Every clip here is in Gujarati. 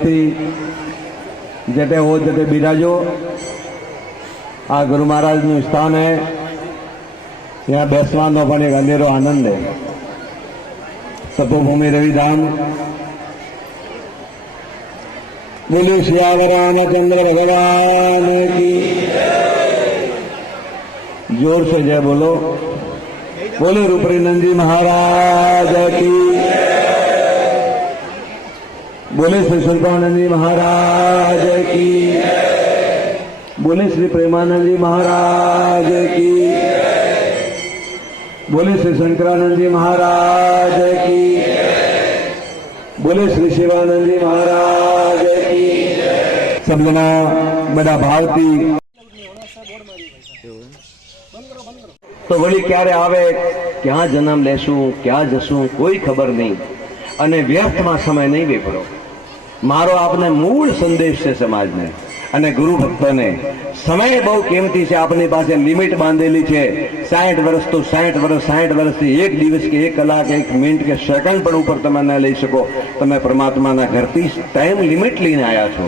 વ્યક્તિ जटे हो जटे बिराजो। आ गुरु महाराज नु स्थान है, यहाँ बेसवानो पण एक अनेरो आनंद है। तपोभूमि रविधाम। बोलो सियावर रामचंद्र भगवान की। जोर से जय बोलो। बोलो रूपरीनंद जी महाराज की। बोले श्री सुल्तानंद जी महाराज की। बोले श्री प्रेमानंद जी महाराज की। बोले श्री शंकरानंद जी महाराज की। बोले श्री शिवानंद जी महाराज की। सब जना बड़ा भावती। तो वળી ક્યારે આવે, ક્યાં જન્મ લેશું, ક્યાં જશું કોઈ ખબર નહીં, અને વ્યર્થમાં સમય નહીં વેપરો। મારો આપને મૂળ સંદેશ છે સમાજને અને ગુરુ ભક્તોને। સમય બહુ કિંમતી છે, આપની પાસે લિમિટ બાંધેલી છે। 60 વર્ષ તો 60 વર્ષ, 60 વર્ષથી એક દિવસ કે એક કલાક, એક મિનિટ કે સેકન્ડ પણ ઉપર તમે ન લઈ શકો। તમે પરમાત્માના ઘરથી ટાઈમ લિમિટ લઈને આવ્યા છો,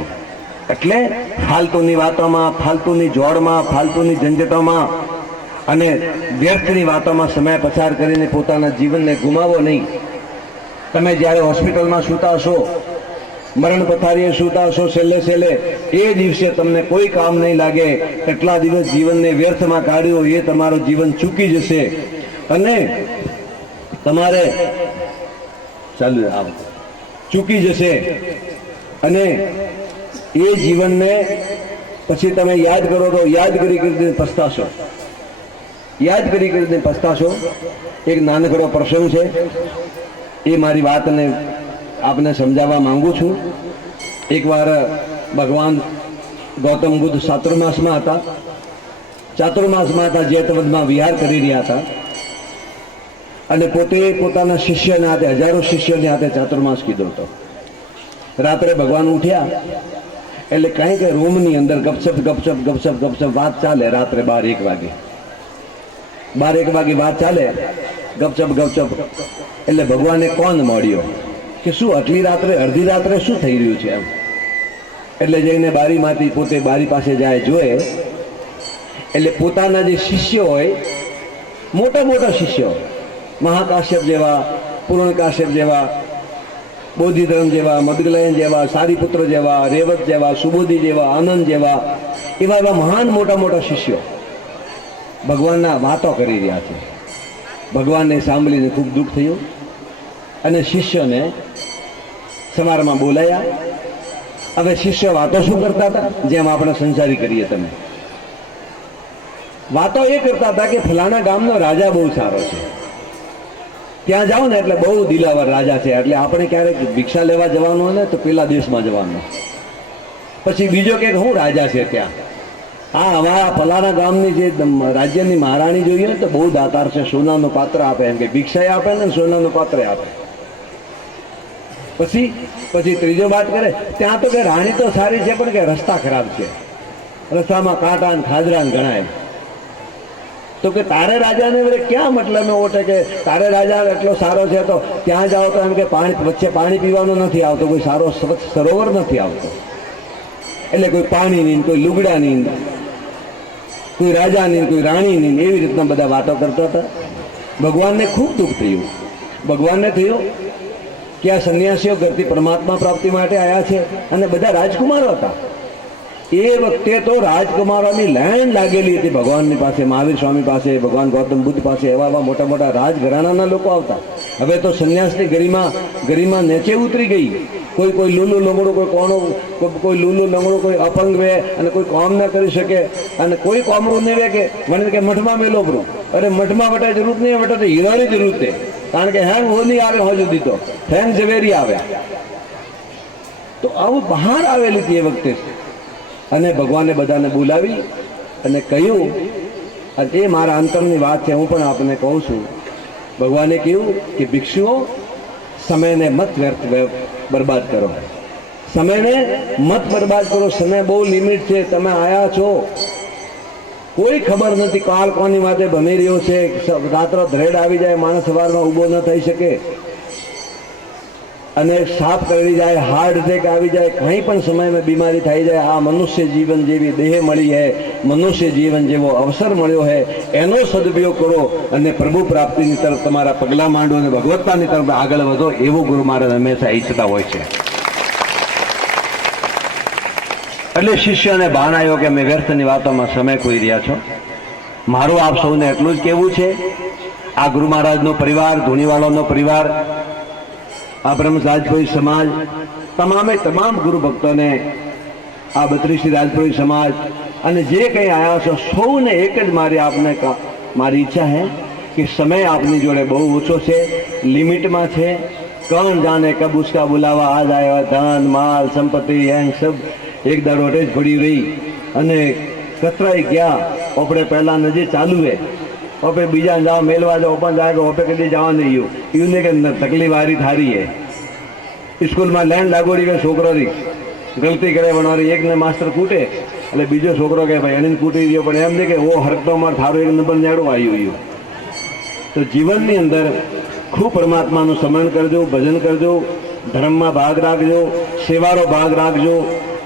એટલે ફાલતુની વાતોમાં, ફાલતુની જોડમાં, ફાલતુની ઝંઝટોમાં અને વ્યર્થની વાતોમાં સમય પસાર કરીને પોતાના જીવનને ગુમાવો નહીં। તમે જ્યારે હોસ્પિટલમાં સૂતા હશો, મરણ પથારીએ સૂતા હશો, છેલ્લે એ દિવસે તમને કોઈ કામ નહીં લાગે। કેટલા દિવસ જીવનને વ્યર્થમાં કાઢ્યો એ તમારું જીવન ચૂકી જશે અને તમારે ચૂકી જશે અને એ જીવનને પછી તમે યાદ કરો તો યાદ કરીને પસ્તાશો, યાદ કરીને પસ્તાશો। એક નાનકડો પ્રસંગ છે, એ મારી વાતને આપને સમજાવવા માંગુ છું। એકવાર ભગવાન ગૌતમ બુદ્ધ ચાતુર્માસમાં હતા, જેતવદમાં વિહાર કરી રહ્યા હતા અને પોતે પોતાના શિષ્યને હાથે, હજારો શિષ્યોને હાથે ચાતુર્માસ કીધો હતો। રાત્રે ભગવાન ઉઠ્યા એટલે કંઈ કે રૂમની અંદર ગપસપ વાત ચાલે। રાત્રે 12-1 વાગે વાત ચાલે, ગપચપ એટલે ભગવાને કોણ મળ્યો કે શું આટલી રાત્રે, અડધી રાત્રે શું થઈ રહ્યું છે એમ। એટલે જઈને બારીમાંથી પોતે બારી પાસે જાય, જોએ એટલે પોતાના જે શિષ્યો હોય, મોટા શિષ્યો, મહાકાશ્યપ જેવા, પૂર્ણ કાશ્યપ જેવા, બોધિધર્મ જેવા, મદગલયન જેવા, સારીપુત્ર જેવા, રેવત જેવા, સુબોધિ જેવા, આનંદ જેવા, એવા મહાન મોટા શિષ્યો ભગવાનના વાતો કરી રહ્યા છે। ભગવાનને સાંભળીને ખૂબ દુઃખ થયું અને શિષ્યોને સમારમાં બોલાયા। હવે શિષ્યો વાતો શું કરતા હતા, જેમ આપણે સંસારી કરીએ તમે, વાતો એ કરતા હતા કે ફલાણા ગામનો રાજા બહુ સારો છે, ત્યાં જાઓ ને એટલે બહુ દિલાવર રાજા છે, એટલે આપણે ક્યારેક ભિક્ષા લેવા જવાનું હોય ને તો પેલા દેશમાં જવાનું, પછી બીજો કે હું રાજા છે ત્યાં, હા અમારા ફલાણા ગામની જે રાજ્યની મહારાણી જોઈએ ને તો બહુ દાતાર છે, સોનાનું પાત્ર આપે, એમ કે ભિક્ષા આપે ને સોનાનું પાત્ર આપે। પછી ત્રીજો વાત કરે, ત્યાં તો કે રાણી તો સારી છે પણ કે રસ્તા ખરાબ છે, રસ્તામાં કાંટા ને ખાજરા ગણાય। તો કે તારે રાજાને ક્યાં મતલબ ઓટે કે તારે રાજા એટલો સારો છે તો ત્યાં જાઓ તો એમ કે વચ્ચે પાણી પીવાનું નથી આવતું, કોઈ સારો સ્વચ્છ સરોવર નથી આવતો, એટલે કોઈ પાણી નહીં, કોઈ લુગડા નહીં, કોઈ રાજા નહીં, કોઈ રાણી નહીં, એવી રીતના બધા વાતો કરતા હતા। ભગવાનને ખૂબ દુઃખ થયું। ભગવાનને થયું કે આ સંન્યાસીઓ ઘરથી પરમાત્મા પ્રાપ્તિ માટે આવ્યા છે અને બધા રાજકુમારો હતા। એ વખતે તો રાજકુમારોની લાઈન લાગેલી હતી ભગવાનની પાસે, મહાવીર સ્વામી પાસે, ભગવાન ગૌતમ બુદ્ધ પાસે, એવા મોટા રાજઘરાણાના લોકો આવતા। હવે તો સંન્યાસની ગરિમા નીચે ઉતરી ગઈ। કોઈ લૂલું લંગડું, કોઈ લૂલું લંગડું, કોઈ અપંગ વે અને કોઈ કામ ના કરી શકે અને કોઈ કામરું નહીં વે કે મને કે મઠમાં મેલો પરું, અરે મઠમાં વટે જરૂર નહીં, વટે તો હીરાની જરૂર છે, કારણ કે હેંગ હોલી આવે હજુ દીધો હેંગ ઝવેરી આવ્યા। તો આવું બહાર આવેલી હતી એ વખતે અને ભગવાને બધાને બોલાવી અને કહ્યું, અને એ મારા અંતરની વાત છે, હું પણ આપને કહું છું। ભગવાને કહ્યું કે ભિક્ષુઓ સમયને મત બરબાદ કરો, સમયને મત બરબાદ કરો, સમય બહુ લિમિટ છે, તમે આયા છો, કોઈ ખબર નથી કાલ કોની વાતે બની રહ્યો છે, રાત્ર ધ્રેડ આવી જાય, માણસ સવારમાં ઊભો ન થઈ શકે। અને સાફ કરવી જાય, હાર્ટ એટેક આવી જાય, કંઈ પણ સમયમાં બીમારી થઈ જાય, આ મનુષ્ય જીવન જેવી દેહ મળી છે, મનુષ્ય જીવન જેવો અવસર મળ્યો છે, એનો સદુપયોગ કરો અને પ્રભુ પ્રાપ્તિની તરફ તમારા પગલાં માંડો અને ભગવત્તાની તરફ આગળ વધો, એવું ગુરુ મહારાજ હંમેશા ઈચ્છતા હોય છે. એટલે શિષ્યને ભાન આવ્યો કે મેં વ્યર્થની વાતોમાં સમય ખોઈ રહ્યા છો. મારું આપ સૌને એટલું જ કહેવું છે, આ ગુરુ મહારાજનો પરિવાર, ધૂણીવાળાનો પરિવાર, આ બ્રહ્મ રાજપુરી સમાજ, તમામ ગુરુ ભક્તોને, આ 32 રાજપુરી સમાજ અને જે કંઈ આવ્યા છો સૌને એક જ મારી ઈચ્છા છે કે સમય આપની જોડે બહુ ઓછો છે, લિમિટમાં છે. કોણ જાણે કબ ઉસકા બુલાવા આજ આવ્યા, ધન માલ સંપત્તિ એમ સબ એક દાડો જ પડી રહી અને કતરાઈ ગયા. આપણે પહેલા નજી ચાલુ હે, ઓપે બીજા જાઓ મેલવા જાઓ, ઓપન જાય ઓપે કદી જવા નહીં યુ યુને કે તકલીફ આરી થારી હે. સ્કૂલમાં લેન્ડ લાગોડી કે છોકરોની ગલતી કરે બનાવી, એકને માસ્ટર કૂટે એટલે બીજો છોકરો કે ભાઈ એને કૂટી ગયો, પણ એમ નહીં કે ઓ હરકતો માર થારો એક નંબર નેડું આવ્યું. તો જીવનની અંદર ખૂબ પરમાત્માનું સ્મરણ કરજો, ભજન કરજો, ધર્મમાં ભાગ રાખજો, સેવાનો ભાગ રાખજો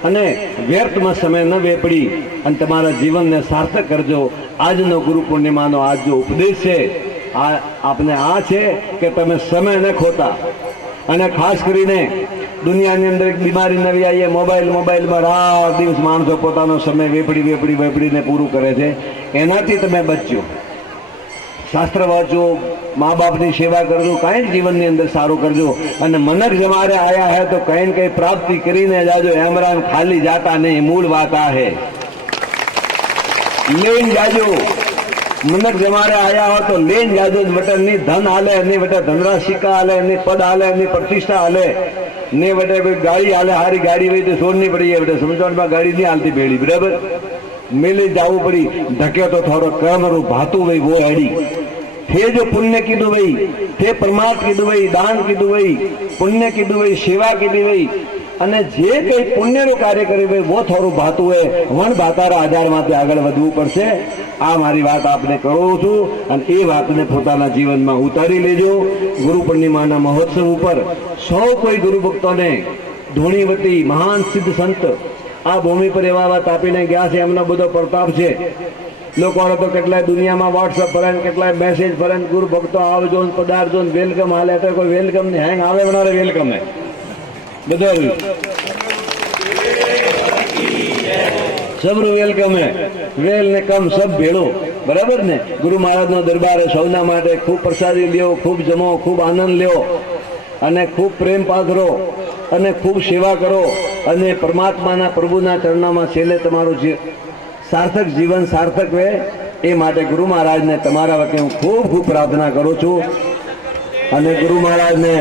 અને વ્યર્થમાં સમય ન વેપડી અને તમારા જીવનને સાર્થક કરજો. આજનો ગુરુ પૂર્ણિમાનો આજ જો ઉપદેશ છે આપને આ છે કે તમે સમય ન ખોતા. અને ખાસ કરીને દુનિયાની અંદર એક બીમારી નવી આવી, મોબાઈલમાં રાત દિવસ માણસો પોતાનો સમય વેપડીને પૂરું કરે છે. એનાથી તમે બચજો, શાસ્ત્ર વાંચો, મા બાપની સેવા કરજો, કાંઈ જીવનની અંદર સારું કરજો. અને મનક જમારે આયા હે તો કંઈ ને કંઈ પ્રાપ્તિ કરીને જાજો. એમરાન ખાલી જાતા નહીં, મૂળ વાત આ હે, લેન જાજો. મનક જમારે આયા હો તો લેન જાજો. વટે ની ધન હાલે, ની વટે ધનરા સિક્કા હાલે, ની પદ હાલે, ની પ્રતિષ્ઠા હાલે, ને વટે કોઈ ગાડી હાલે, હારી ગાડી હોય તો છોડની પડી, એ વટે સમજણમાં ગાડી નહીં હાલતી ભેળી, બરાબર મેલી જવું પડી. ધક્યો તો થોડો કર્મરું ભાતું ભાઈ વો હેડી. थे जो पुण्य कीधु वही, थे परमार्थ कीधु वही, दान कीधु वही, पुण्य कीधु वही, सेवा कीधी वही. અને જે કંઈ પુણ્યનું કાર્ય કર્યું હોય વો થોડું ભાતું હોય, વણ ભાતારા આધારમાંથી આગળ વધવું પડશે. આ મારી વાત આપને કરું છું અને એ વાતને પોતાના જીવનમાં ઉતારી લેજો. ગુરુ પૂર્ણિમાના મહોત્સવ ઉપર સૌ કોઈ ગુરુ ભક્તોને, ધૂણીવતી મહાન સિદ્ધ સંત આ ભૂમિ પર એવા વાત આપીને ગયા છે, એમનો બધો પ્રતાપ છે. લોકોને તો કેટલાય દુનિયામાં વોટ્સઅપ ફરે, કેટલાય મેસેજ ફરે, ગુરુ ભક્તો આવજો પધારજો, વેલકમ હાલે. તો કોઈ વેલકમ નહીં, હેંગ આવે બનાવે વેલકમ હે બધું સબરું વેલકમ હે, વેલ ને કમ સબ ભેળો, બરાબર ને. ગુરુ મહારાજનો દરબાર સૌના માટે ખૂબ પ્રસાદી લ્યો, ખૂબ જમો, ખૂબ આનંદ લ્યો અને ખૂબ પ્રેમ પાથરો અને ખૂબ સેવા કરો અને પરમાત્માના પ્રભુના ચરણોમાં છેલ્લે તમારું સાર્થક જીવન સાર્થક રહે એ માટે ગુરુ મહારાજને તમારા વખતે હું ખૂબ ખૂબ પ્રાર્થના કરું છું. અને ગુરુ મહારાજને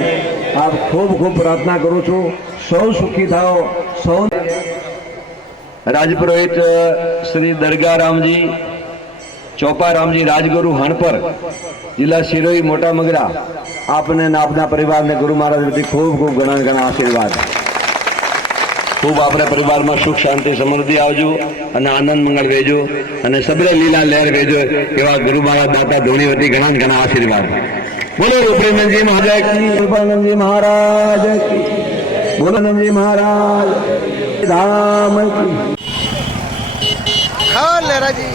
આપ ખૂબ ખૂબ પ્રાર્થના કરું છું. સૌ સુખી થાઓ. સૌ રાજપુરોહિત શ્રી દરગાહ રામજી ચોપા રામજી રાજગુરુ હણપર, જિલ્લા સિરોહી મોટા મગરા, આપને અને આપના પરિવારને ગુરુ મહારાજ વતી ખૂબ ખૂબ ઘણા ઘણા આશીર્વાદ. ખૂબ આપણા પરિવારમાં સુખ શાંતિ સમૃદ્ધિ આવજો અને આનંદ મંગળ વેજો અને સબરે લીલા લહેર વેજો એવા ગુરુ મહારાજ દાતા ધૂણીવતી ઘણા ઘણા આશીર્વાદ. બોલો રૂપાનંદજી મહારાજ કી, રૂપાનંદજી મહારાજ કી, બોલાનંદજી મહારાજ ધામ કી. હા લહેરાજી.